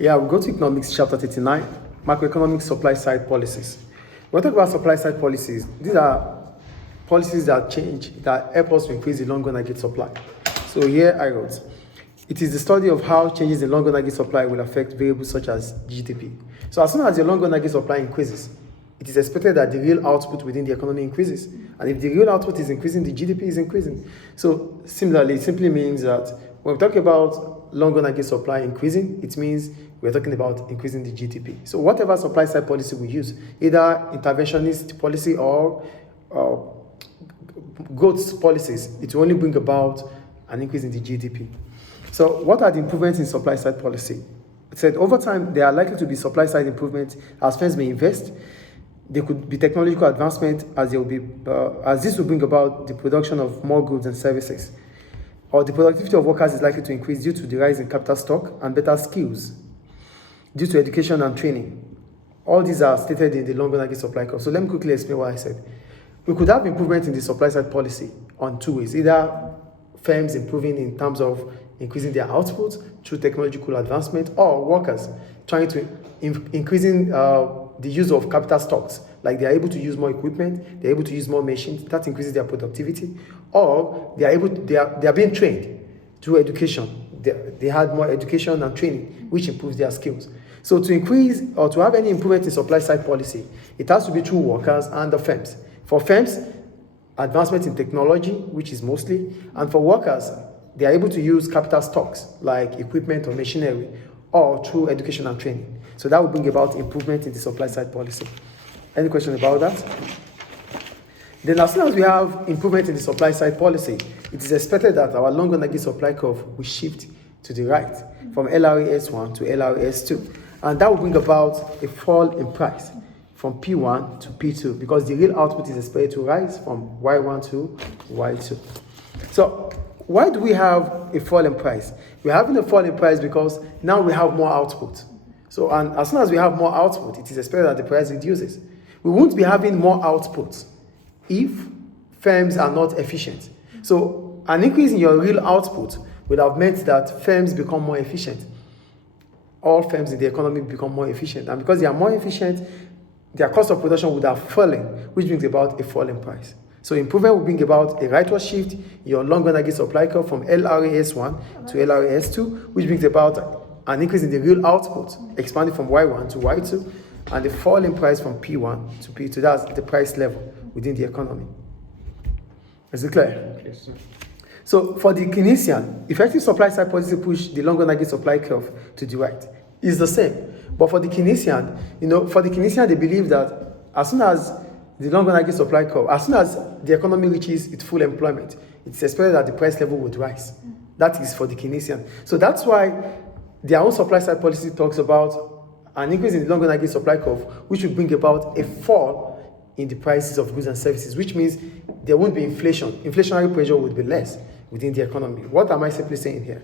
Yeah, we go to economics chapter 39, macroeconomic supply side policies. When we talk about supply side policies, these are policies that help us to increase the long-run aggregate supply. So here I wrote, it is the study of how changes in long-run aggregate supply will affect variables such as GDP. So as soon as your long-run aggregate supply increases, it is expected that the real output within the economy increases. And if the real output is increasing, the GDP is increasing. So similarly, it simply means that when we talk about long-run aggregate supply increasing, it means we're talking about increasing the GDP. So whatever supply side policy we use, either interventionist policy or growth policies, it will only bring about an increase in the GDP. So what are the improvements in supply side policy? It said over time, there are likely to be supply side improvements as firms may invest. There could be technological advancement as this will bring about the production of more goods and services. Or the productivity of workers is likely to increase due to the rise in capital stock and better skills due to education and training. All these are stated in the long-run aggregate supply curve. So let me quickly explain what I said. We could have improvement in the supply side policy on two ways. Either firms improving in terms of increasing their output through technological advancement, or workers trying to increasing the use of capital stocks, like they are able to use more equipment, they're able to use more machines, that increases their productivity, or they are being trained through education. They had more education and training, which improves their skills. So to increase or to have any improvement in supply side policy, it has to be through workers and the firms. For firms, advancement in technology, which is mostly, and for workers, they are able to use capital stocks like equipment or machinery, or through education and training. So that will bring about improvement in the supply side policy. Any question about that? Then as soon as we have improvement in the supply side policy, it is expected that our long-run aggregate supply curve will shift to the right from LRAS1 to LRAS2. And that will bring about a fall in price from P1 to P2 because the real output is expected to rise from Y1 to Y2. So why do we have a fall in price? We're having a fall in price because now we have more output. So, and as soon as we have more output, it is expected that the price reduces. We won't be having more output if firms are not efficient. So an increase in your real output would have meant that firms become more efficient. All firms in the economy become more efficient. And because they are more efficient, their cost of production would have fallen, which brings about a fall in price. So improvement will bring about a rightward shift in your long-run aggregate supply curve from LRAS1 to LRAS2, which brings about an increase in the real output, expanding from Y1 to Y2, and the fall in price from P1 to P2. That's the price level within the economy. Is it clear? Yes, sir. So for the Keynesian, effective supply side policy push the long-run aggregate supply curve to the right. It's the same. But for the Keynesian, they believe that as soon as the long-run aggregate supply curve, as soon as the economy reaches its full employment, it's expected that the price level would rise. That is for the Keynesian. So that's why their own supply side policy talks about an increase in the long-run aggregate supply curve, which will bring about a fall in the prices of goods and services, which means there won't be inflation. Inflationary pressure would be less within the economy. What am I simply saying here?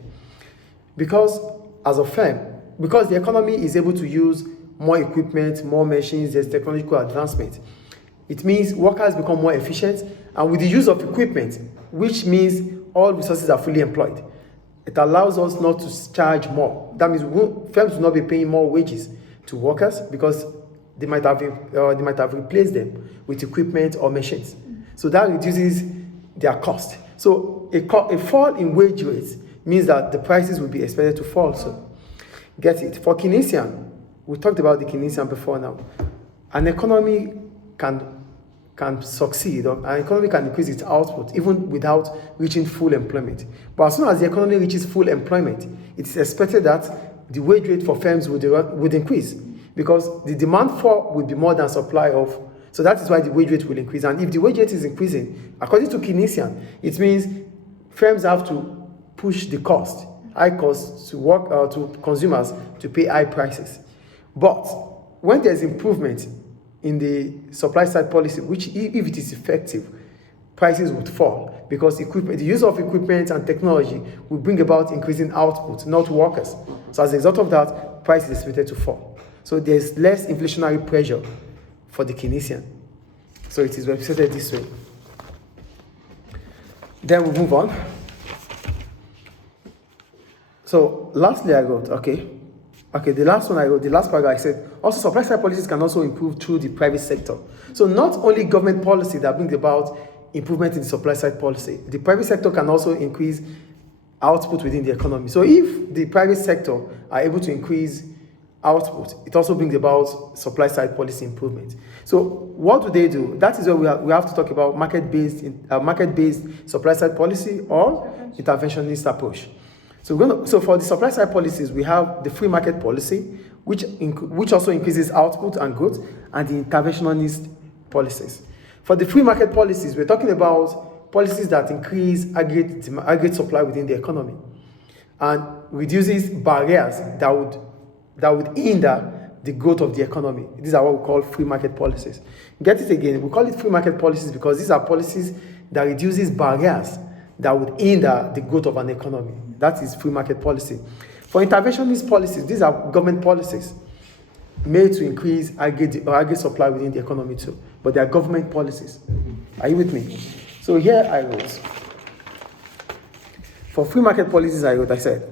Because as a firm, because the economy is able to use more equipment, more machines, there's technological advancement, it means workers become more efficient, and with the use of equipment, which means all resources are fully employed, it allows us not to charge more. That means firms will not be paying more wages to workers because they might have replaced them with equipment or machines. So that reduces their cost. So a fall in wage rates means that the prices will be expected to fall. So get it? For Keynesian, we talked about the Keynesian before now. An economy can succeed, or an economy can increase its output even without reaching full employment. But as soon as the economy reaches full employment, it is expected that the wage rate for firms would increase because the demand for will be more than supply of. So that is why the wage rate will increase. And if the wage rate is increasing, according to Keynesian, it means firms have to push the cost, high costs to consumers to pay high prices. But when there's improvement in the supply side policy, which if it is effective, prices would fall because the use of equipment and technology will bring about increasing output, not workers. So as a result of that, price is expected to fall. So there's less inflationary pressure for the Keynesian. So it is represented this way. Then we move on. So lastly, I wrote, okay, Okay, the last one I wrote, the last paragraph I said, also supply side policies can also improve through the private sector. So not only government policy that brings about improvement in the supply side policy, the private sector can also increase output within the economy. So if the private sector are able to increase output, it also brings about supply side policy improvement. So what do they do? That is where we have to talk about market-based supply side policy or interventionist approach. So for the supply side policies, we have the free market policy, which also increases output and growth, and the interventionist policies. For the free market policies, we're talking about policies that increase aggregate supply within the economy and reduces barriers that would hinder the growth of the economy. These are what we call free market policies. Get it again, we call it free market policies because these are policies that reduces barriers that would hinder the growth of an economy. That is free market policy. For interventionist policies, these are government policies made to increase aggregate supply within the economy too, but they are government policies. Are you with me? So here I wrote, for free market policies I said,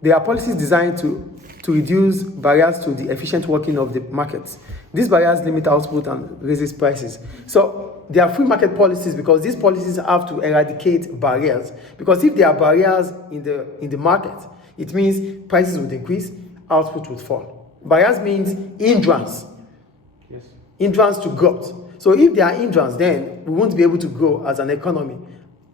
they are policies designed to reduce barriers to the efficient working of the markets. These barriers limit output and raises prices. So they are free market policies because these policies have to eradicate barriers. Because if there are barriers in the market, it means prices would increase, output would fall. Barriers means hindrance. Yes. Hindrance to growth. So if there are hindrance, then we won't be able to grow as an economy.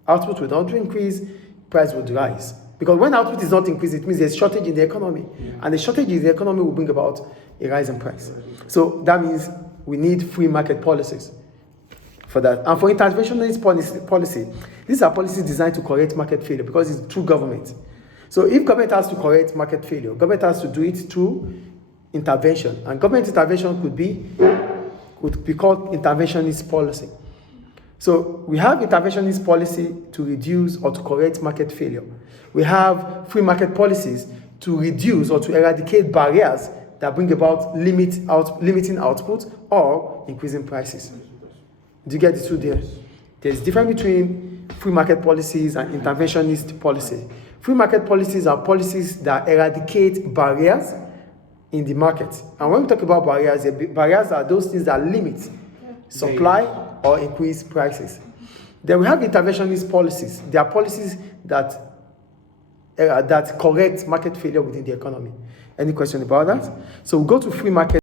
Output will not increase, price would rise. Because when output is not increased, it means there's shortage in the economy. Yeah. And the shortage in the economy will bring about a rise in price. So that means we need free market policies for that. And for interventionist policy, these are policies designed to correct market failure because it's through government. So if government has to correct market failure, government has to do it through intervention. And government intervention could be called interventionist policy. So we have interventionist policy to reduce or to correct market failure. We have free market policies to reduce or to eradicate barriers that bring about limiting output or increasing prices. Do you get the two there? There's a difference between free market policies and interventionist policy. Free market policies are policies that eradicate barriers in the market. And when we talk about barriers are those things that limit supply or increase prices. Then we have interventionist policies. They are policies that correct market failure within the economy. Any question about that? So we go to free market.